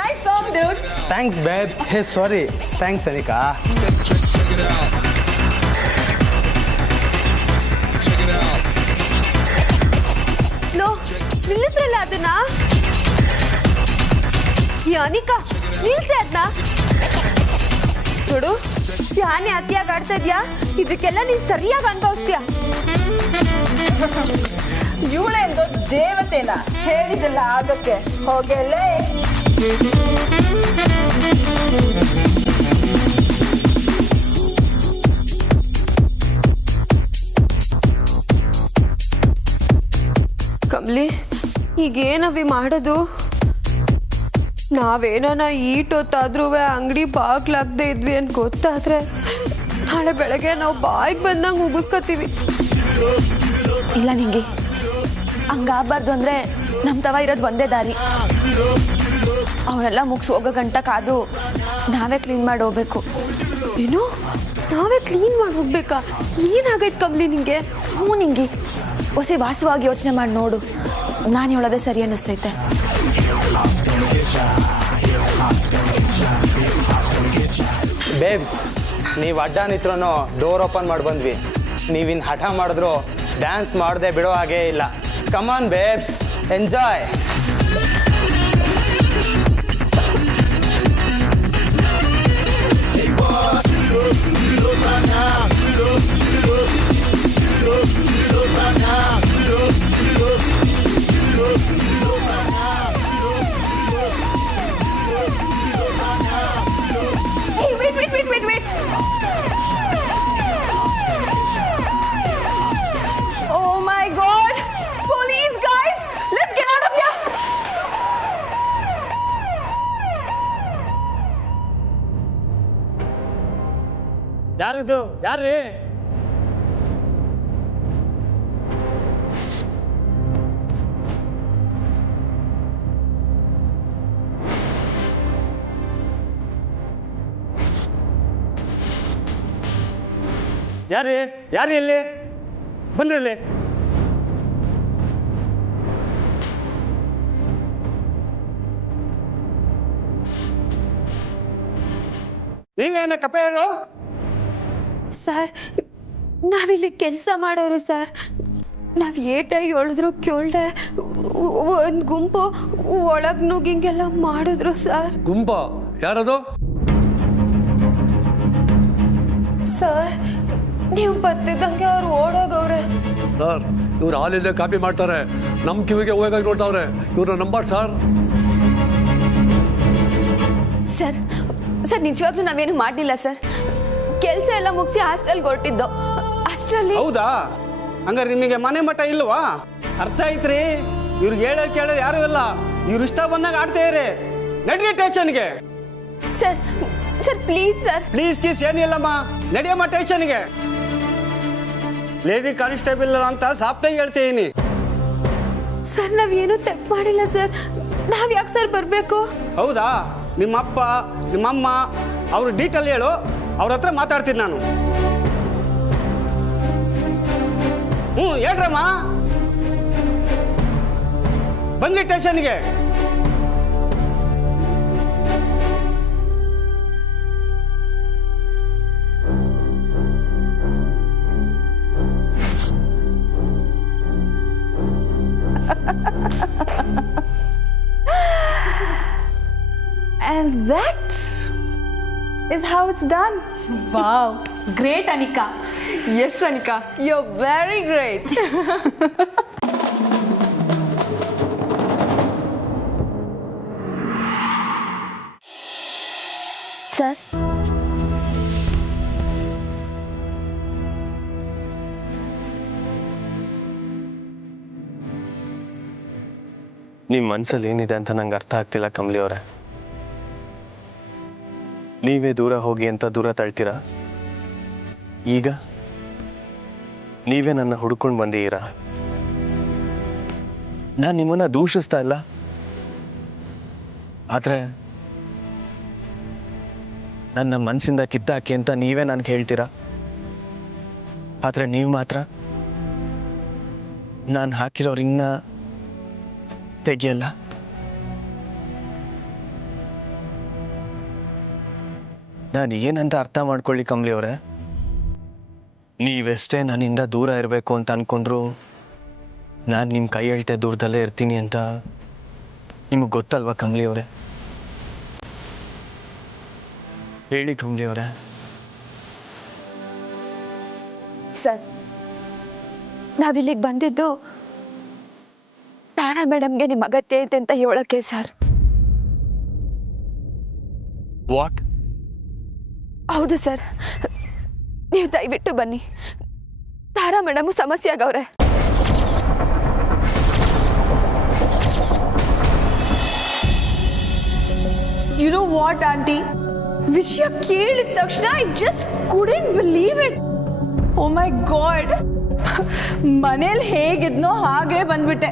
Nice song, dude. Thanks, babe. Hey, sorry. Thanks, Anika. ಲೋ ನಿಲ್ಲಿಸ್ರಲ್ಲ ಅದನ್ನ. ಅನಿಕಾ ನಿಲ್ಸೆ ಅದನ್ನ. ನೋಡು ಸ್ಯಾನೆ ಅತಿಯಾಗಿ ಆಡ್ತಾ ಇದ್ಯಾ, ಇದಕ್ಕೆಲ್ಲ ನೀನ್ ಸರಿಯಾಗಿ ಅನುಭವಿಸ್ತೀಯ. ಇವಳೆಂದು ದೇವತೆನ ಹೇಳಿದಲ್ಲ ಆಗಕ್ಕೆ ಹೋಗಲೇ. ಕಮ್ಲಿ ಈಗೇನವಿ ಮಾಡೋದು? ನಾವೇನ ಈಟೊತ್ತಾದ್ರೂ ಅಂಗಡಿ ಬಾಗ್ಲಾಗದೆ ಇದ್ವಿ ಅಂತ ಗೊತ್ತಾದ್ರೆ ನಾಳೆ ಬೆಳಗ್ಗೆ ನಾವು ಬಾಯಿಗೆ ಬಂದಂಗೆ ಮುಗಿಸ್ಕೊತೀವಿ. ಇಲ್ಲ ನಿಂಗೆ ಹಂಗಾಗಬಾರ್ದು ಅಂದರೆ ನಮ್ಮ ತವ ಇರೋದು ಒಂದೇ ದಾರಿ. ಅವರೆಲ್ಲ ಮುಗಿಸ್ ಹೋಗೋ ಗಂಟ ಕಾದು ನಾವೇ ಕ್ಲೀನ್ ಮಾಡಿ ಹೋಗ್ಬೇಕು. ಏನು ನಾವೇ ಕ್ಲೀನ್ ಮಾಡಿ ಹೋಗ್ಬೇಕಾ? ಏನಾಗೈತೆ ಕಮ್ಲಿ ನಿಂಗೆ? ಹ್ಞೂ ನಿಂಗೆ ಹೊಸ ವಾಸವಾಗಿ ಯೋಚನೆ ಮಾಡಿ ನೋಡು. ನಾನು ಹೇಳೋದೇ ಸರಿ ಅನ್ನಿಸ್ತೈತೆ. ಬೇಬ್ಸ್, ನೀವು ಅಡ್ಡ ನಿತ್ರೂ ಡೋರ್ ಓಪನ್ ಮಾಡಿ ಬಂದ್ವಿ. ನೀವಿನ್ ಹಠ ಮಾಡಿದ್ರು ಡ್ಯಾನ್ಸ್ ಮಾಡದೆ ಬಿಡೋ ಹಾಗೇ ಇಲ್ಲ. Come on babes, enjoy. Wait. Oh my God! Police, guys! Let's get out of here! ಯಾರಿದು? ಯಾರ್ರೀ? ಯಾರು ಇಲ್ಲಿ ಬನ್ರಿ ಇಲ್ಲಿ. ನೀವೇನ ಕಪೆಯರು? ಸರ್ ನಾವಿಲ್ಲಿ ಕೆಲಸ ಮಾಡೋರು ಸರ್. ನಾವು ಏಟಾಗಿ ಹೇಳಿದ್ರು ಕೇಳ್ದೆ ಒಂದು ಗುಂಪು ಒಳಗೆ ನುಗ್ಗಿಂಗೆಲ್ಲ ಮಾಡಿದ್ರು ಸರ್. ಗುಂಪ ಯಾರದು? ಸರ್ ನೀವು ಬರ್ತಿದ್ದಂಗೆ ಅವ್ರು ಓಡೋಗವ್ರೆ. ಸರ್ ಇವ್ರು ಹಾಲಿಂದ ಕಾಪಿ ಮಾಡ್ತಾರೆ, ನಮ್ಮ ಕಿವಿಗೆ ಹೋಗಾಗಿ ನೋಡ್ತಾವ್ರೆ. ಇವ್ರನ್ನ ನಂಬರ್ ಸರ್. ಸರ್ ಸರ್ ನಿಜವಾಗ್ಲೂ ನಾವೇನು ಮಾಡಲಿಲ್ಲ ಸರ್. ಕೆಲಸ ಎಲ್ಲ ಮುಗಿಸಿ ಹಾಸ್ಟೆಲ್ಗೆ ಹೊರಟಿದ್ದು ಅಷ್ಟರಲ್ಲಿ. ಹೌದಾ? ಹಂಗಾರೆ ನಿಮಗೆ ಮನೆ ಮಠ ಇಲ್ವಾ? ಅರ್ಥ ಐತ್ರಿ. ಇವ್ರಿಗೆ ಹೇಳೋರು ಕೇಳೋರು ಯಾರು ಇಲ್ಲ. ಇವ್ರು ಇಷ್ಟ ಬಂದಾಗ ಆಡ್ತಾ ಇರಿ. ನಡಿಗೆ ಸ್ಟೇಷನ್ಗೆ. Sir sir please sir. Please ಕೀಸ್ ಏನಿಲ್ಲಮ್ಮ, ನಡಿಯಮ್ಮ ಸ್ಟೇಷನ್ಗೆ. ಲೇಡಿ ಕಾನ್ಸ್ಟೇಬಲ್ ಅಂತ ಸಾಫ್ಟಾಗಿ ಹೇಳ್ತೀನಿ. ಸರ್ ನಾವೇನು ತಪ್ಪು ಮಾಡಿಲ್ಲ ಸರ್. ನಾವ್ ಯಾಕೆ ಸರ್ ಬರಬೇಕು? ಹೌದಾ? ನಿಮ್ಮಪ್ಪ ನಿಮ್ಮಮ್ಮ ಅವ್ರ ಡೀಟೇಲ್ ಹೇಳು, ಅವ್ರ ಹತ್ರ ಮಾತಾಡ್ತೀನಿ ನಾನು. ಹೇಳ್ರಮ್ಮ, ಬನ್ನಿ ಸ್ಟೇಷನ್ಗೆ. And that is how it's done. Wow, great Anika. Yes Anika, you're very great. Sir. ನಿಮ್ಮ ಮನಸ್ಸಲ್ಲಿ ಏನಿದೆ ಅಂತ ನಂಗೆ ಅರ್ಥ ಆಗ್ತಿಲ್ಲ ಕಮಲಿ ಅವರೇ. ನೀವೇ ದೂರ ಹೋಗಿ ಅಂತ ದೂರ ತಳ್ತೀರಾ, ಈಗ ನೀವೇ ನನ್ನ ಹುಡ್ಕೊಂಡು ಬಂದಿದ್ದೀರಾ. ನಾನು ನಿಮ್ಮನ್ನ ದೂಷಿಸ್ತಾ ಇಲ್ಲ, ಆದ್ರೆ ನನ್ನ ಮನಸ್ಸಿಂದ ಕಿತ್ತಾಕಿ ಅಂತ ನೀವೇ ನನಗೆ ಹೇಳ್ತೀರಾ. ಆದರೆ ನೀವು ಮಾತ್ರ ನಾನು ಹಾಕಿರೋ ರಿಂಗ್ನ ತೆಗಿಯಲ್ಲ. ನಾನು ಏನಂತ ಅರ್ಥ ಮಾಡ್ಕೊಳ್ಳಿ ಕಮಲಿ ಅವರೇ? ನೀವೆಷ್ಟೇ ನನ್ನಿಂದ ದೂರ ಇರಬೇಕು ಅಂತ ಅಂದ್ಕೊಂಡ್ರು ನಾನು ನಿಮ್ಮ ಕೈ ಎಳ್ತೆ ದೂರದಲ್ಲೇ ಇರ್ತೀನಿ ಅಂತ ನಿಮಗೆ ಗೊತ್ತಲ್ವಾ ಕಮಲಿ ಅವರೇ? ಹೇಳಿ ಕಮಲಿ ಅವರೇ. ಸರ್, ನಾವಿಲ್ಲಿಗೆ ಬಂದಿದ್ದು ತಾರಾ ಮೇಡಮ್ಗೆ ನಿಮ್ಮ ಅಗತ್ಯ ಐತೆ ಅಂತ ಹೇಳೋಕ್ಕೆ ಸರ್. ವಾಟ್? ಹೌದು ಸರ್, ನೀವು ದಯವಿಟ್ಟು ಬನ್ನಿ. ತಾರಾ ಮೇಡಮು ಸಮಸ್ಯೆ ಆಗವ್ರೆ. You know what, auntie? ವಿಷಯ ಕೇಳಿದ ತಕ್ಷಣ I just couldn't believe it. Oh my God. ಮನೇಲಿ ಹೇಗಿದ್ನೋ ಹಾಗೆ ಬಂದ್ಬಿಟ್ಟೆ.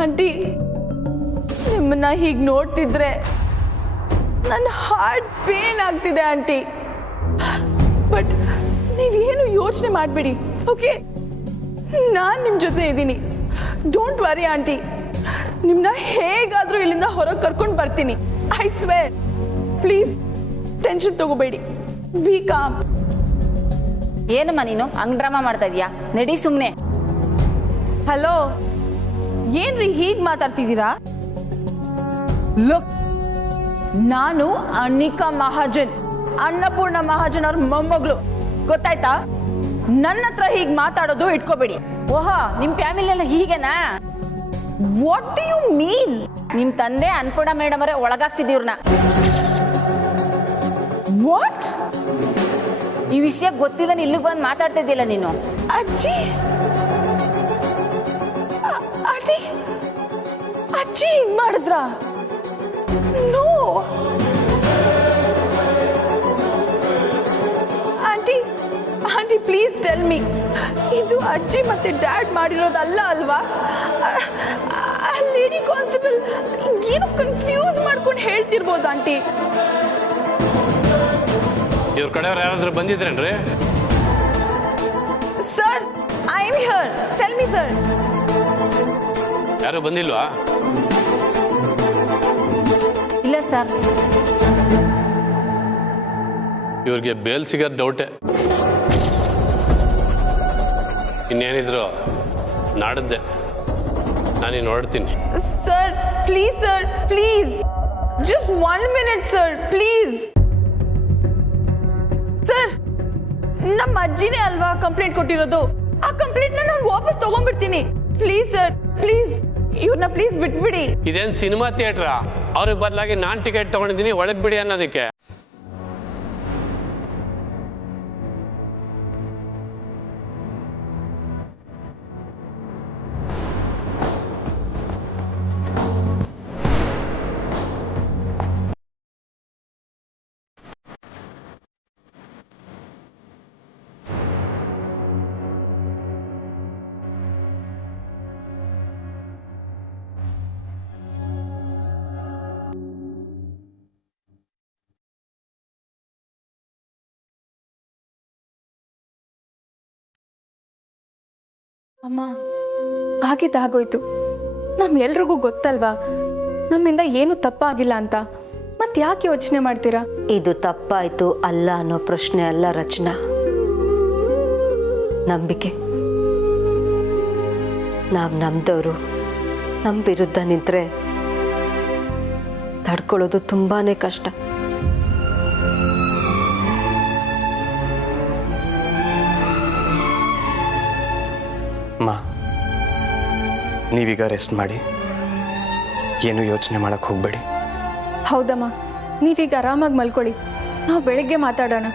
ಆಂಟಿ, ನಿಮ್ಮನ್ನ ಹೀಗೆ ನೋಡ್ತಿದ್ರೆ ನನ್ನ ಹಾರ್ಟ್ ಪೇನ್ ಆಗ್ತಿದೆ ಆಂಟಿ. ಬಟ್ ನೀವೇನು ಯೋಚನೆ ಮಾಡಬೇಡಿ, ಓಕೆ? ನಾನು ನಿಮ್ಮ ಜೊತೆ ಇದ್ದೀನಿ. Don't worry aunty. ನಿಮ್ಮನ್ನ ಹೇಗಾದರೂ ಇಲ್ಲಿಂದ ಹೊರಗೆ ಕರ್ಕೊಂಡು ಬರ್ತೀನಿ. I swear. ಪ್ಲೀಸ್ ಟೆನ್ಷನ್ ತಗೋಬೇಡಿ. Be calm. ಏನಮ್ಮ ನೀನು ಹಂಗ್ ಡ್ರಾಮಾ ಮಾಡ್ತಾ ಇದೀಯಾ? ನಡಿ ಸುಮ್ಮನೆ. ಹಲೋ, ಏನ್ರಿ ಹೀಗೆ ಮಾತಾಡ್ತಿದ್ದೀರಾ? ಲುಕ್, ನಾನು ಅನಿಕಾ ಮಹಾಜನ್, ಅನ್ನಪೂರ್ಣ ಮಹಾಜನ್ ಅವ್ರ ಮೊಮ್ಮಗಳು, ಗೊತ್ತಾಯ್ತಾ? ನನ್ನ ಹತ್ರ ಹೀಗೆ ಮಾತಾಡೋದು ಇಟ್ಕೋಬೇಡಿ. ಓಹೋ, ನಿಮ್ ಫ್ಯಾಮಿಲಿ ಎಲ್ಲ ಹೀಗೆನಾ? What do you mean? ನಿಮ್ ತಂದೆ ಅನ್ನಪೂರ್ಣ ಮೇಡಮ್ ಅವರೇ ಒಳಗಾಗ್ಸಿದಿವ್ರನ್ನ. ವಾಟ್? ಈ ವಿಷಯ ಗೊತ್ತಿಲ್ಲ, ಇಲ್ಲಿಗೆ ಬಂದು ಮಾತಾಡ್ತಾ ಇದ್ದಿಲ್ಲ ನೀನು. ಅಜ್ಜಿ, ಅಜ್ಜಿ ಅಜ್ಜಿ ಹಿಂಗ್ ಮಾಡಿದ್ರ? No aunty, aunty please tell me, ಇದು ಅಜ್ಜಿ ಮತ್ತೆ ಡ್ಯಾಡ್ ಮಾಡಿರೋದಲ್ಲ ಅಲ್ವಾ? ಲೇಡಿ ಕಾನ್ಸ್ಟೇಬಲ್ ಏನು ಕನ್ಫ್ಯೂಸ್ ಮಾಡ್ಕೊಂಡು ಹೇಳ್ತಿರ್ಬೋದು ಆಂಟಿ. ಇವ್ರ ಕಡೆಯವ್ರು ಯಾರಾದ್ರೂ ಬಂದಿದ್ರೇನ್ರಿ? Sir, I am here. Tell me sir. ಯಾರು ಬಂದಿಲ್ವಾ? ಇಲ್ಲ ಸರ್. ಇವ್ರಿಗೆ ಬೇಲ್ ಸಿಗೋದು ಡೌಟೆ. ಇನ್ನೇನಿದ್ರು ನಾಡದ್ದೆ ನಾನಿನ್ನು ಹೊರಡ್ತೀನಿ. Sir please, sir please, just 1 minute sir please. Sir, ನಮ್ಮ ಅಜ್ಜಿನೇ ಅಲ್ವಾ ಕಂಪ್ಲೇಂಟ್ ಕೊಟ್ಟಿರೋದು? ಆ ಕಂಪ್ಲೇಂಟ್ನ ನಾನು ವಾಪಸ್ ತಗೊಂಡ್ಬಿಡ್ತೀನಿ. ಪ್ಲೀಸ್ ಸರ್, ಪ್ಲೀಸ್ ಇವ್ರನ್ನ ಪ್ಲೀಸ್ ಬಿಟ್ಬಿಡಿ. ಇದೇನು ಸಿನಿಮಾ ಥಿಯೇಟ್ರಾ? ಅವ್ರಿಗೆ ಬದಲಾಗಿ ನಾನು ಟಿಕೆಟ್ ತಗೊಂಡಿದ್ದೀನಿ, ಒಳಗೆ ಬಿಡಿ ಅನ್ನೋದಕ್ಕೆ. ಅಮ್ಮ, ಆಗಿದ್ದಾಗೋಯ್ತು. ನಮ್ಮೆಲ್ರಿಗೂ ಗೊತ್ತಲ್ವಾ ನಮ್ಮಿಂದ ಏನು ತಪ್ಪಾಗಿಲ್ಲ ಅಂತ. ಮತ್ತೆ ಯಾಕೆ ಯೋಚನೆ ಮಾಡ್ತೀರಾ? ಇದು ತಪ್ಪಾಯ್ತು ಅಲ್ಲ ಅನ್ನೋ ಪ್ರಶ್ನೆ ಅಲ್ಲ ರಚನಾ, ನಂಬಿಕೆ. ನಾವು ನಮ್ದವರು ನಮ್ಮ ವಿರುದ್ಧ ನಿಂತರೆ ತಡ್ಕೊಳ್ಳೋದು ತುಂಬಾನೇ ಕಷ್ಟ. ಅಮ್ಮ, ನೀವೀಗ ರೆಸ್ಟ್ ಮಾಡಿ, ಏನು ಯೋಚನೆ ಮಾಡಕ್ಕೆ ಹೋಗಬೇಡಿ. ಹೌದಮ್ಮ, ನೀವೀಗ ಆರಾಮಾಗಿ ಮಲ್ಕೊಳ್ಳಿ. ನಾವು ಬೆಳಿಗ್ಗೆ ಮಾತಾಡೋಣ.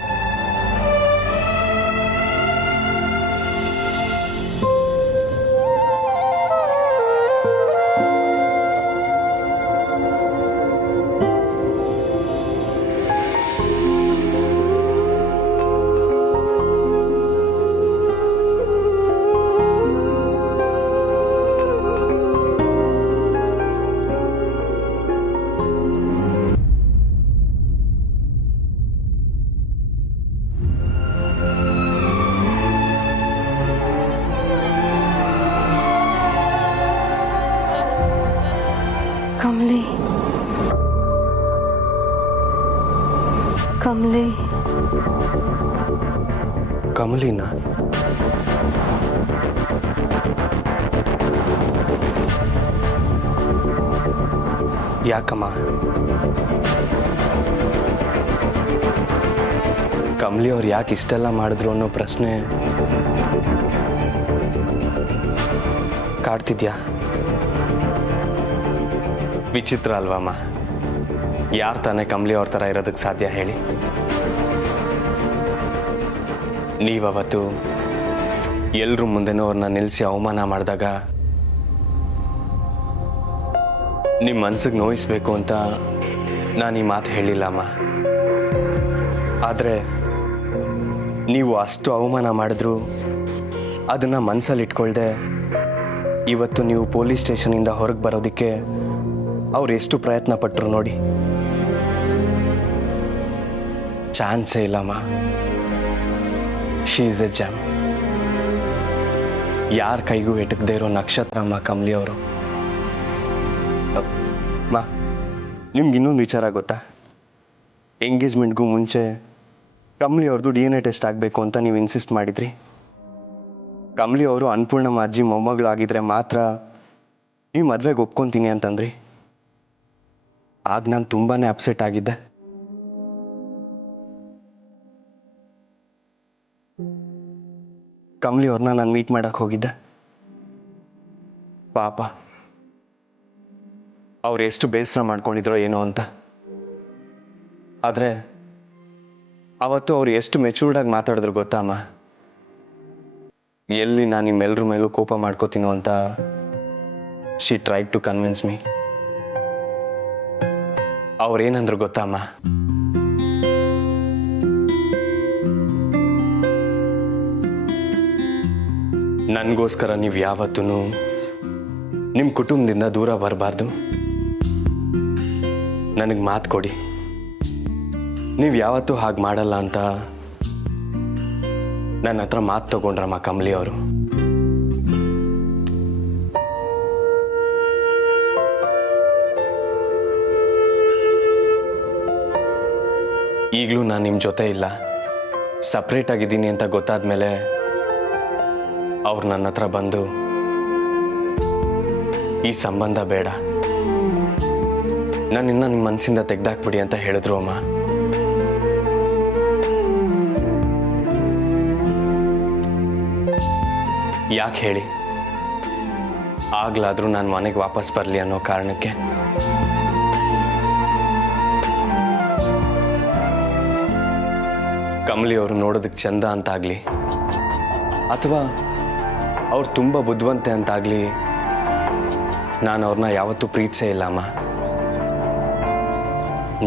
ಕಮಲಿ ಕಮಲಿನ ಯಾಕಮ್ಮ? ಕಮಲಿ ಅವ್ರು ಯಾಕೆ ಇಷ್ಟೆಲ್ಲ ಮಾಡಿದ್ರು ಅನ್ನೋ ಪ್ರಶ್ನೆ ಕಾಡ್ತಿದ್ಯಾ? ವಿಚಿತ್ರ ಅಲ್ವಮ್ಮ? ಯಾರು ತಾನೇ ಕಮಲಿ ಅವ್ರ ಥರ ಇರೋದಕ್ಕೆ ಸಾಧ್ಯ ಹೇಳಿ? ನೀವವತ್ತು ಎಲ್ಲರೂ ಮುಂದೆನೂ ಅವ್ರನ್ನ ನಿಲ್ಲಿಸಿ ಅವಮಾನ ಮಾಡಿದಾಗ ನಿಮ್ಮ ಮನ್ಸಿಗೆ ನೋಯಿಸ್ಬೇಕು ಅಂತ ನಾನು ಈ ಮಾತು ಹೇಳಿಲ್ಲಮ್ಮ. ಆದರೆ ನೀವು ಅಷ್ಟು ಅವಮಾನ ಮಾಡಿದ್ರು ಅದನ್ನು ಮನಸ್ಸಲ್ಲಿ ಇಟ್ಕೊಳ್ದೆ ಇವತ್ತು ನೀವು ಪೊಲೀಸ್ ಸ್ಟೇಷನಿಂದ ಹೊರಗೆ ಬರೋದಕ್ಕೆ ಅವ್ರು ಎಷ್ಟು ಪ್ರಯತ್ನ ಪಟ್ಟರು ನೋಡಿ. ಚಾನ್ಸೇ ಇಲ್ಲಮ್ಮ. She is A jam. ಯಾರ ಕೈಗೂ ಎಟಕದೇ ಇರೋ ನಕ್ಷತ್ರ ಅಮ್ಮ ಕಮಲಿ ಅವರು. ಮಾ, ನಿಮ್ಗೆ ಇನ್ನೊಂದು ವಿಚಾರ ಗೊತ್ತಾ? ಎಂಗೇಜ್ಮೆಂಟ್ಗೂ ಮುಂಚೆ ಕಮಲಿ ಅವ್ರದ್ದು DNA ಟೆಸ್ಟ್ ಆಗಬೇಕು ಅಂತ ನೀವು ಇನ್ಸಿಸ್ಟ್ ಮಾಡಿದ್ರಿ. ಕಮಲಿ ಅವರು ಅನ್ನಪೂರ್ಣಮ್ಮ ಅಜ್ಜಿ ಮೊಮ್ಮಗಳಾಗಿದ್ದರೆ ಮಾತ್ರ ನೀವು ಮದುವೆಗೆ ಒಪ್ಕೊತೀನಿ ಅಂತಂದ್ರಿ. ಆಗ ನಾನು ತುಂಬಾ ಅಪ್ಸೆಟ್ ಆಗಿದ್ದೆ. ಕಮಲಿ ಅವ್ರನ್ನ ನಾನು ಮೀಟ್ ಮಾಡೋಕ್ಕೆ ಹೋಗಿದ್ದೆ. ಪಾಪ ಅವ್ರು ಎಷ್ಟು ಬೇಸರ ಮಾಡ್ಕೊಂಡಿದ್ರೋ ಏನೋ ಅಂತ. ಆದರೆ ಅವತ್ತು ಅವ್ರು ಎಷ್ಟು ಮೆಚೂರ್ಡಾಗಿ ಮಾತಾಡಿದ್ರು ಗೊತ್ತಮ್ಮ? ಎಲ್ಲಿ ನಾನು ನಿಮ್ಮೆಲ್ಲರ ಮೇಲೂ ಕೋಪ ಮಾಡ್ಕೋತೀನೋ ಅಂತ she tried to convince me. ಅವ್ರೇನಂದ್ರು ಗೊತ್ತಮ್ಮ? ನನಗೋಸ್ಕರ ನೀವು ಯಾವತ್ತೂ ನಿಮ್ಮ ಕುಟುಂಬದಿಂದ ದೂರ ಬರಬಾರ್ದು. ನನಗೆ ಮಾತು ಕೊಡಿ, ನೀವು ಯಾವತ್ತೂ ಹಾಗೆ ಮಾಡಲ್ಲ ಅಂತ ನನ್ನ ಹತ್ರ ಮಾತು ತಗೊಂಡ್ರಮ್ಮ ಕಮಲಿ ಅವರು. ಈಗಲೂ ನಾನು ನಿಮ್ಮ ಜೊತೆ ಇಲ್ಲ, ಸಪ್ರೇಟ್ ಆಗಿದ್ದೀನಿ ಅಂತ ಗೊತ್ತಾದ್ಮೇಲೆ ಅವ್ರು ನನ್ನ ಹತ್ರ ಬಂದು ಈ ಸಂಬಂಧ ಬೇಡ, ನನ್ನಿನ್ನ ನಿಮ್ಮ ಮನಸ್ಸಿಂದ ತೆಗೆದಾಕ್ಬಿಡಿ ಅಂತ ಹೇಳಿದ್ರು ಅಮ್ಮ. ಯಾಕೆ ಹೇಳಿ? ಆಗ್ಲಾದ್ರೂ ನಾನು ಮನೆಗೆ ವಾಪಸ್ ಬರಲಿ ಅನ್ನೋ ಕಾರಣಕ್ಕೆ. ಕಮಲಿ ಅವರು ನೋಡೋದಕ್ಕೆ ಚಂದ ಅಂತಾಗಲಿ ಅಥವಾ ಅವ್ರು ತುಂಬ ಬುದ್ಧಿವಂತೆ ಅಂತಾಗಲಿ ನಾನು ಅವ್ರನ್ನ ಯಾವತ್ತೂ ಪ್ರೀತಿಸೇ ಇಲ್ಲಮ್ಮ.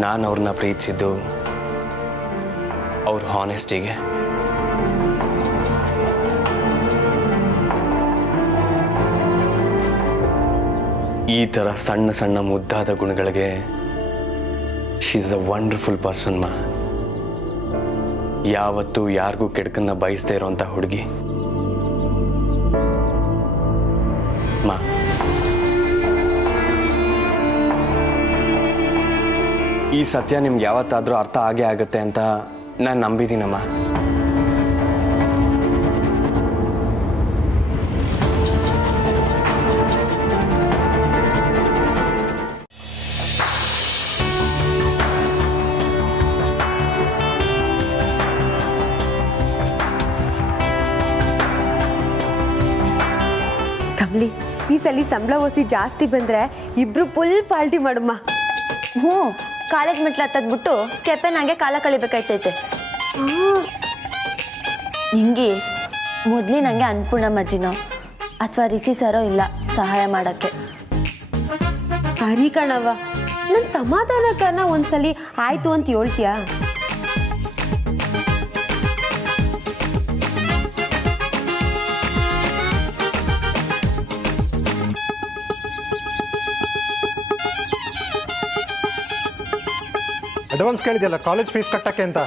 ನಾನು ಅವ್ರನ್ನ ಪ್ರೀತಿಸಿದ್ದು ಅವ್ರ ಹಾನೆಸ್ಟಿಗೆ. ಈ ಥರ ಸಣ್ಣ ಸಣ್ಣ ಮುದ್ದಾದ ಗುಣಗಳಿಗೆ she is a wonderful person ಮಾ. ಯಾವತ್ತೂ ಯಾರಿಗೂ ಕೆಡಕನ್ನ ಬಯಸ್ದೇ ಇರೋಂಥ ಹುಡುಗಿ ಮಾ. ಈ ಸತ್ಯ ನಿಮ್ಗೆ ಯಾವತ್ತಾದರೂ ಅರ್ಥ ಆಗೇ ಆಗುತ್ತೆ ಅಂತ ನಾನು ನಂಬಿದ್ದೀನಮ್ಮ. ಕಮಲಿ, ಈ ಸಲ ಸಂಬಳ ಓಸಿ ಜಾಸ್ತಿ ಬಂದ್ರೆ ಇಬ್ರು ಫುಲ್ ಪಾರ್ಟಿ ಮಾಡಮ್ಮ. ಹ್ಞೂ, ಕಾಲೇಜ್ ಮೆಟ್ಲು ಹತ್ತದ್ಬಿಟ್ಟು ಕೆಪೆನಾಗೆ ಕಾಲ ಕಳಿಬೇಕಾಯ್ತೈತೆ. ಹಿಂಗೆ ಮೊದಲಿನಂಗೆ ಅನ್ನಪೂರ್ಣಮ್ಮಜ್ಜಿನೋ ಅಥವಾ ರಿಸಿ ಸರೋ ಇಲ್ಲ ಸಹಾಯ ಮಾಡೋಕ್ಕೆ. ಸರಿ ಕಣವ್ವ, ನನ್ನ ಸಮಾಧಾನಕ್ಕನ್ನ ಒಂದ್ಸಲಿ ಆಯ್ತು ಅಂತ ಹೇಳ್ತೀಯಾ? ಅಡ್ವಾನ್ಸ್ ಕೇಳಿದೆಯಲ್ಲ ಕಾಲೇಜ್ ಫೀಸ್ ಕಟ್ಟಕ್ಕೆ ಅಂತ,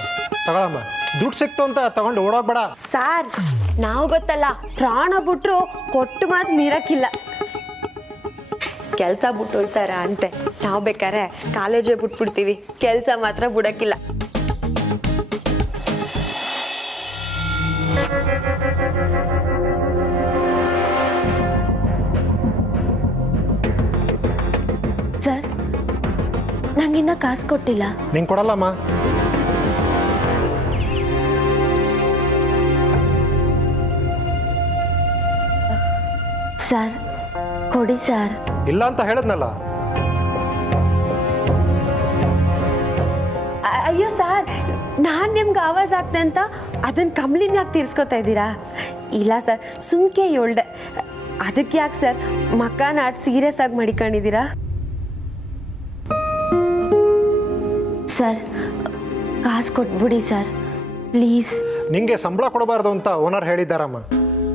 ತಗೊಳಮ್ಮ. ದುಡ್ಡು ಸಿಕ್ತು ಅಂತ ತಗೊಂಡು ಓಡೋಗ್ಬೇಡ. ಸಾರ್, ನಾವು ಗೊತ್ತಲ್ಲ, ಪ್ರಾಣ ಬಿಟ್ರು ಕೊಟ್ಟು ಮಾತು ಮೀರಕ್ಕಿಲ್ಲ. ಕೆಲಸ ಬಿಟ್ಟು ಹೋಯ್ತಾರ ಅಂತೆ, ನಾವು ಬೇಕಾರೆ ಕಾಲೇಜೇ ಬಿಟ್ಬಿಡ್ತೀವಿ, ಕೆಲಸ ಮಾತ್ರ ಬಿಡಕ್ಕಿಲ್ಲ. ನಂಗಿನ್ನ ಕಾಸು ಕೊಟ್ಟಿಲ್ಲ. ನಿಂಗೆ ಕೊಡಲ್ಲಮ್ಮ. ಸರ್ ಕೊಡಿ ಸರ್. ಇಲ್ಲ ಅಂತ ಹೇಳಿದ್ನಲ್ಲ. ಅಯ್ಯೋ ಸರ್, ನಾನು ನಿಮ್ಗೆ ಆವಾಜ್ ಆಗ್ತೆ ಅಂತ ಅದನ್ನ ಕಂಬ್ಲಿ ಮ್ಯಾಗ ತೀರ್ಸ್ಕೊತಾ ಇದ್ದೀರಾ? ಇಲ್ಲ ಸರ್, ಸುಮ್ಕೆ ಹೇಳ್ದೆ. ಅದಕ್ಕೆ ಯಾಕೆ ಸರ್ ಮಕ್ಕನ ಆಟ ಸೀರಿಯಸ್ ಆಗಿ ಮಡಿಕೊಂಡಿದ್ದೀರಾ? ಸರ್ ಕಾಸು ಕೊಟ್ಬಿಡಿ ಸರ್ ಪ್ಲೀಸ್. ನಿಂಗೆ ಸಂಬಳ ಕೊಡಬಾರ್ದು ಅಂತ ಓನರ್ ಹೇಳಿದ್ದಾರಮ್ಮ.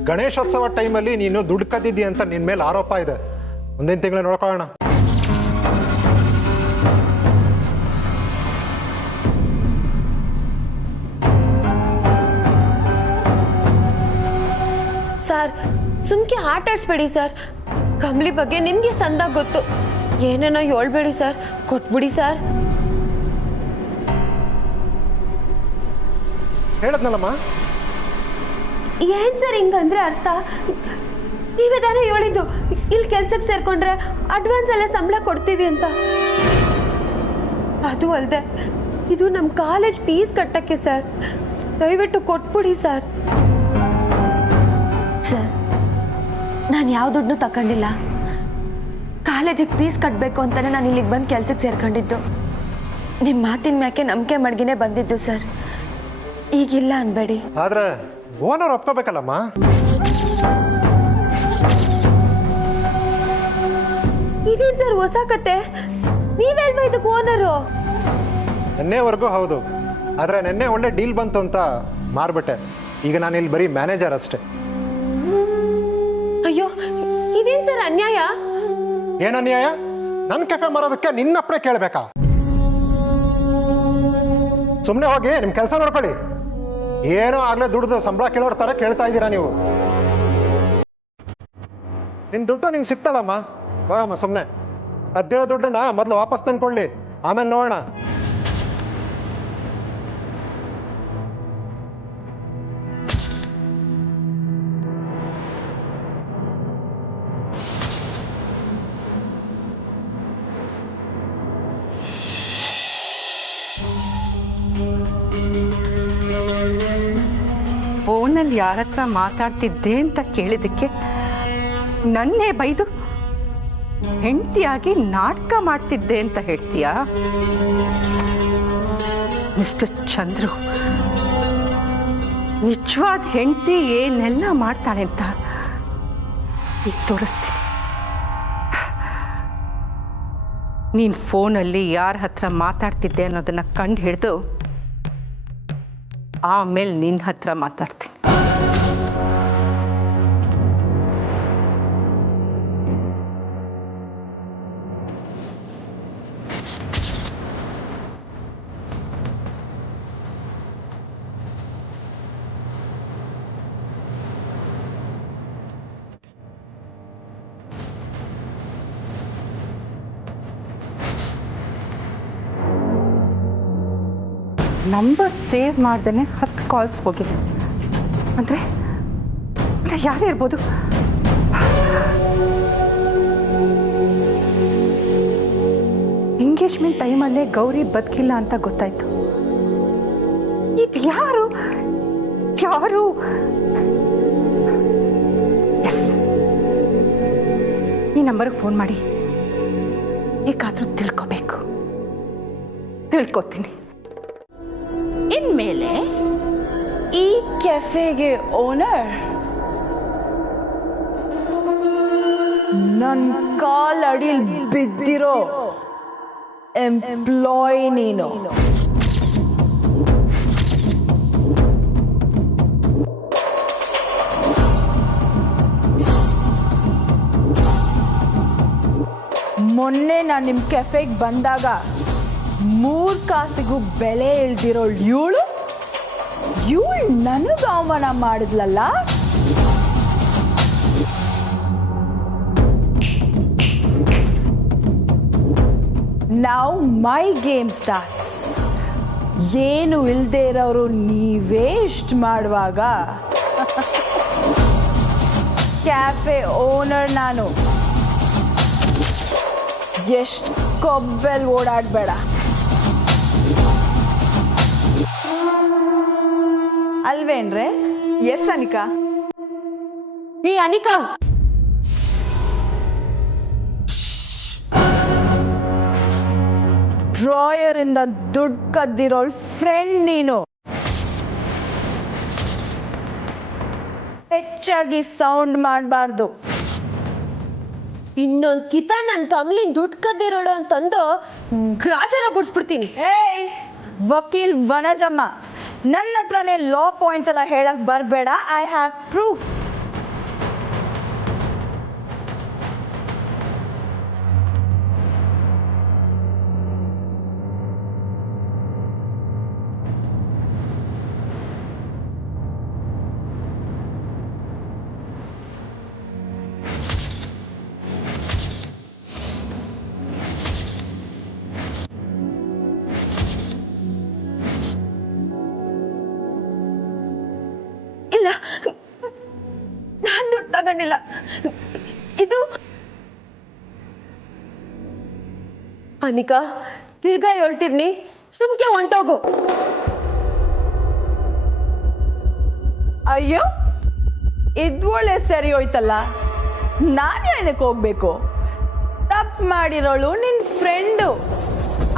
ಗಣೇಶೋತ್ಸವ ಟೈಮಲ್ಲಿ ನೀನು ದುಡ್ಡು ಕದ್ದಿದ್ದಿ ಅಂತ ನಿನ್ನ ಮೇಲೆ ಆರೋಪ ಇದೆ. ಮುಂದಿನ ತಿಂಗಳು ನೋಡ್ಕೊಳ್ಳೋಣ. ಸರ್ ಸುಮ್ಕೆ ಆಟ ಆಡ್ಸ್ಬೇಡಿ ಸರ್. ಕಂಬ್ಲಿ ಬಗ್ಗೆ ನಿಮಗೆ ಸಂದಾಗ ಗೊತ್ತು. ಏನೇನೋ ಹೇಳ್ಬೇಡಿ ಸರ್, ಕೊಟ್ಬಿಡಿ ಸರ್. ಹೇಳದ್ನಲ್ಲಮ್ಮ. ಏನ್ ಸರ್ ಹಿಂಗಂದ್ರೆ ಅರ್ಥ? ನೀವೇ ತಾನೇ ಹೇಳಿದ್ದು ಇಲ್ಲಿ ಕೆಲ್ಸಕ್ಕೆ ಸೇರ್ಕೊಂಡ್ರೆ ಅಡ್ವಾನ್ಸ್ ಎಲ್ಲ ಸಂಬಳ ಕೊಡ್ತೀವಿ ಅಂತ. ಅದು ಅಲ್ಲದೆ ಇದು ನಮ್ಮ ಕಾಲೇಜ್ ಫೀಸ್ ಕಟ್ಟಕ್ಕೆ ಸರ್. ದಯವಿಟ್ಟು ಕೊಟ್ಬಿಡಿ ಸರ್. ಸರ್ ನಾನು ಯಾವ ದುಡ್ಡು ತಗೊಂಡಿಲ್ಲ. ಕಾಲೇಜಿಗೆ ಫೀಸ್ ಕಟ್ಟಬೇಕು ಅಂತಲೇ ನಾನು ಇಲ್ಲಿಗೆ ಬಂದು ಕೆಲ್ಸಕ್ಕೆ ಸೇರ್ಕೊಂಡಿದ್ದು. ನಿಮ್ಮ ಮಾತಿನ ಮ್ಯಾಕೆ ನಂಬಿಕೆ ಮಡ್ಗಿನೇ ಬಂದಿದ್ದು ಸರ್. ಈಗಿಲ್ಲ ಅನ್ಬೇಡಿ. ಆದ್ರೆ ಓನರ್ ಒಪ್ಕೋಬೇಕಲ್ಲಮ್ಮ. ಇದೇನು ಸರ್ ಹೊಸ ಕತೆ? ನೀವೆಲ್ವಾ ಇದಕ್ಕೆ ಓನರು? ನಿನ್ನೆವರೆಗೂ ಹೌದು. ಆದರೆ ನಿನ್ನೆ ಒಳ್ಳೆ ಡೀಲ್ ಬಂತು ಅಂತ ಮಾರ್ಬಿಟ್ಟೆ. ಈಗ ನಾನು ಇಲ್ಲಿ ಬರೀ ಮ್ಯಾನೇಜರ್ ಅಷ್ಟೇ. ಅಯ್ಯೋ ಇದೇನು ಸರ್ ಅನ್ಯಾಯ? ಏನು ಅನ್ಯಾಯ? ನನ್ನ ಕೆಫೆ ಮಾರೋದಕ್ಕೆ ನಿನ್ನಪ್ಪನೇ ಕೇಳಬೇಕಾ? ಸುಮ್ಮನೆ ಹೋಗಿ ನಿಮ್ಮ ಕೆಲಸ ನೋಡ್ಕೊಳ್ಳಿ. ಏನೋ ಆಗ್ಲೇ ದುಡ್ದು ಸಂಬಳ ಕೇಳೋರ್ ಥರ ಕೇಳ್ತಾ ಇದ್ದೀರಾ ನೀವು. ನಿನ್ನ ದುಡ್ಡು ನಿಂಗೆ ಸಿಗ್ತಲ್ಲಮ್ಮ. ಹೋಗಮ್ಮ ಸುಮ್ಮನೆ. ಅದ್ದಿರೋ ದುಡ್ಡನ್ನ ಮೊದಲು ವಾಪಸ್ ತಂದ್ಕೊಳ್ಳಿ, ಆಮೇಲೆ ನೋಡೋಣ. ಫೋನಲ್ಲಿ ಯಾರ ಹತ್ರ ಮಾತಾಡ್ತಿದ್ದೆ ಅಂತ ಕೇಳಿದ್ದಕ್ಕೆ ನನ್ನೇ ಬೈದು ಹೆಂಡತಿಯಾಗಿ ನಾಟಕ ಮಾಡ್ತಿದ್ದೆ ಅಂತ ಹೇಳ್ತೀಯಾ? ಮಿಸ್ಟರ್ ಚಂದ್ರು, ನಿಜವಾದ ಹೆಂಡತಿ ಏನೆಲ್ಲ ಮಾಡ್ತಾಳೆ ಅಂತ ಈಗ ತೋರಿಸ್ತೀನಿ. ನೀನು ಫೋನಲ್ಲಿ ಯಾರ ಹತ್ರ ಮಾತಾಡ್ತಿದ್ದೆ ಅನ್ನೋದನ್ನ ಕಂಡು ಹಿಡಿದು ಆಮೇಲೆ ನಿನ್ನ ಹತ್ರ ಮಾತಾಡ್ತೀನಿ. ನಂಬರ್ ಸೇವ್ ಮಾಡ್ದೇ 10 ಕಾಲ್ಸ್ ಹೋಗಿದೆ ಅಂದರೆ ಯಾರೇ ಇರ್ಬೋದು. ಎಂಗೇಜ್ಮೆಂಟ್ ಟೈಮಲ್ಲೇ ಗೌರಿ ಬದುಕಿಲ್ಲ ಅಂತ ಗೊತ್ತಾಯ್ತು. ಇದು ಯಾರು ಯಾರು? ಎಸ್, ಈ ನಂಬರ್ಗೆ ಫೋನ್ ಮಾಡಿ ಹೇಗಾದರೂ ತಿಳ್ಕೊತೀನಿ. ಇನ್ಮೇಲೆ ಈ ಕೆಫೆಗೆ ಓನರ್ ನನ್ನ ಕಾಲ್ ಅಡಿಲ್ ಬಿದ್ದಿರೋ ಎಂಪ್ಲಾಯ್ ನೀನು. ಮೊನ್ನೆ ನಾನು ನಿಮ್ಮ ಕೆಫೆಗೆ ಬಂದಾಗ 3 ಕಾಸಿಗೂ ಬೆಲೆ ಇಳ್ದಿರೋ ಇವಳು ನನಗೆ ಅವಮಾನ ಮಾಡಿದ್ಲಲ್ಲ. Now my game starts. ಏನು ಇಲ್ಲದೆ ಇರೋರು ನೀವೇ ಇಷ್ಟು ಮಾಡುವಾಗ ಕ್ಯಾಫೆ ಓನರ್ ನಾನು. ಎಷ್ಟು ಕೊಬ್ಬೆಲ್ ಓಡಾಡಬೇಡ. ಅಲ್ವೇನ್ರೆ? ಎಸ್ ಅನಿಕಾ. ಏ ಅನಿಕಾ, ಡ್ರಾಯರ್ ಇಂದ ದುಡ್ಡು ಕದ್ದಿರೋಳ್ ಫ್ರೆಂಡ್ ನೀನು. ಹೆಚ್ಚಾಗಿ ಸೌಂಡ್ ಮಾಡಬಾರ್ದು. ಇನ್ನೊಂದು ಕಿತ ನನ್ನ ಕಮ್ಲಿನ್ ದುಡ್ಡು ಕದ್ದಿರೋಳು ಅಂತಂದು ಗ್ರಾಚಾರ ಬಿಡಿಸ್ಬಿಡ್ತೀನಿ. ಏಯ್ ವಕೀಲ್ ವನಜಮ್ಮ, ನನ್ನ ಹತ್ರನೇ ಲಾ ಪಾಯಿಂಟ್ಸ್ ಎಲ್ಲ ಹೇಳಕ್ ಬರಬೇಡ. I have proof. ಇಲ್ಲ, ನಾನು ದುಡ್ಡು ತಗೊಂಡಿಲ್ಲ. ಇದು ಅನಿಕಾ, ತಿರ್ಗಾ ಹೇಳ್ತಿವ್ನಿ, ಸುಮ್ಕೆ ಹೊಂಟೋಗು. ಅಯ್ಯೋ, ಇದು ಒಳ್ಳೆ ಸರಿ ಹೋಯ್ತಲ್ಲ. ನಾನು ಏನಕ್ಕೆ ಹೋಗ್ಬೇಕು? ತಪ್ಪು ಮಾಡಿರೋಳು ನಿನ್ನ ಫ್ರೆಂಡು,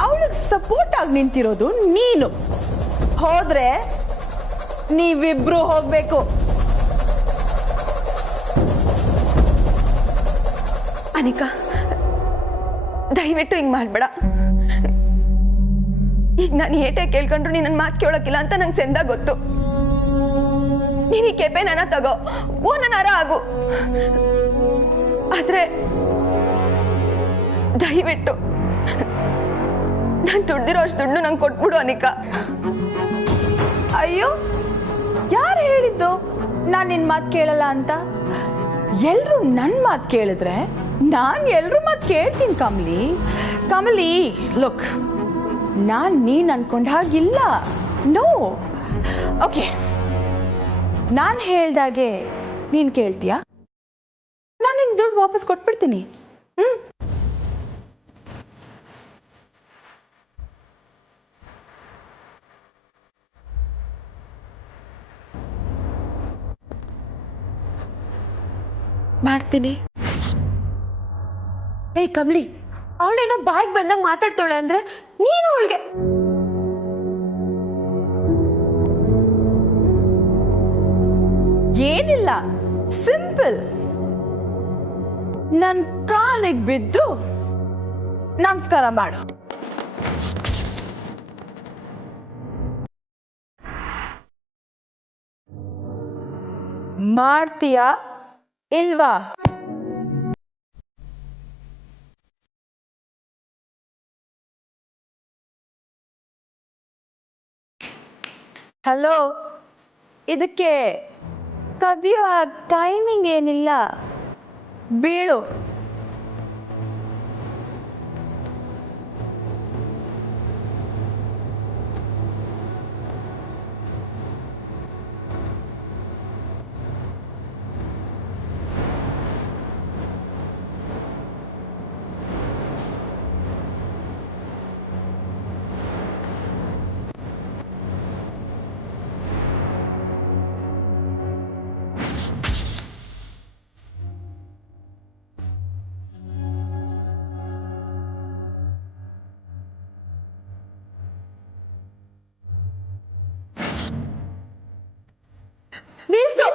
ಅವಳಿಗೆ ಸಪೋರ್ಟ್ ಆಗಿ ನಿಂತಿರೋದು ನೀನು. ಹೋದ್ರೆ ನೀವಿಬ್ರು ಹೋಗ್ಬೇಕು. ಅನಿಕಾ, ದಯವಿಟ್ಟು ಹಿಂಗೆ ಮಾಡಬೇಡ. ಈಗ ನಾನು ಏಟೇ ಕೇಳ್ಕೊಂಡ್ರು ನೀನು ನನ್ನ ಮಾತು ಕೇಳೋಕ್ಕಿಲ್ಲ ಅಂತ ನಂಗೆ ಸೆಂದ ಗೊತ್ತು. ನೀನು ಈ ಕೆಪೆನ ತಗೋ, ಓನನಾರ ಆಗು. ಆದ್ರೆ ದಯವಿಟ್ಟು ನಾನು ದುಡ್ದಿರೋ ಅಷ್ಟು ದುಡ್ಡು ನಂಗೆ ಕೊಟ್ಬಿಡು ಅನಿಕಾ. ಅಯ್ಯೋ, ಯಾರು ಹೇಳಿದ್ದು ನಾನು ನಿನ್ನ ಮಾತು ಕೇಳಲ್ಲ ಅಂತ? ಎಲ್ಲರೂ ನನ್ನ ಮಾತು ಕೇಳಿದ್ರೆ ನಾನು ಎಲ್ಲರೂ ಮಾತು ಕೇಳ್ತೀನಿ ಕಮಲಿ. ಕಮಲಿ, ಲುಕ್, ನಾನು ನೀನು ಅನ್ಕೊಂಡ ಹಾಗಿಲ್ಲ. ನೋ. ಓಕೆ, ನಾನು ಹೇಳ್ದಾಗೆ ನೀನು ಕೇಳ್ತೀಯಾ? ನಾನು ನಿನ್ನ ದುಡ್ಡು ವಾಪಸ್ ಕೊಟ್ಬಿಡ್ತೀನಿ. ಮಾಡ್ತೀನಿ. ಏಯ್ ಕಮ್ಲಿ, ಅವಳೇನೋ ಬಾಯಿಗೆ ಬಂದಾಗ ಮಾತಾಡ್ತಾಳೆ ಅಂದ್ರೆ ನೀನು ಅವಳಿಗೆ ಏನಿಲ್ಲ, ಸಿಂಪಲ್. ನನ್ನ ಕಾಲಿಗೆ ಬಿದ್ದು ನಮಸ್ಕಾರ ಮಾಡು. ಮಾಡ್ತೀಯಾ ಇಲ್ವಾ? ಹಲೋ, ಇದಕ್ಕೆ ಕದಿಯೋ ಟೈಮಿಂಗ್ ಏನಿಲ್ಲ, ಬೀಳು. ನಿಲ್ಸು.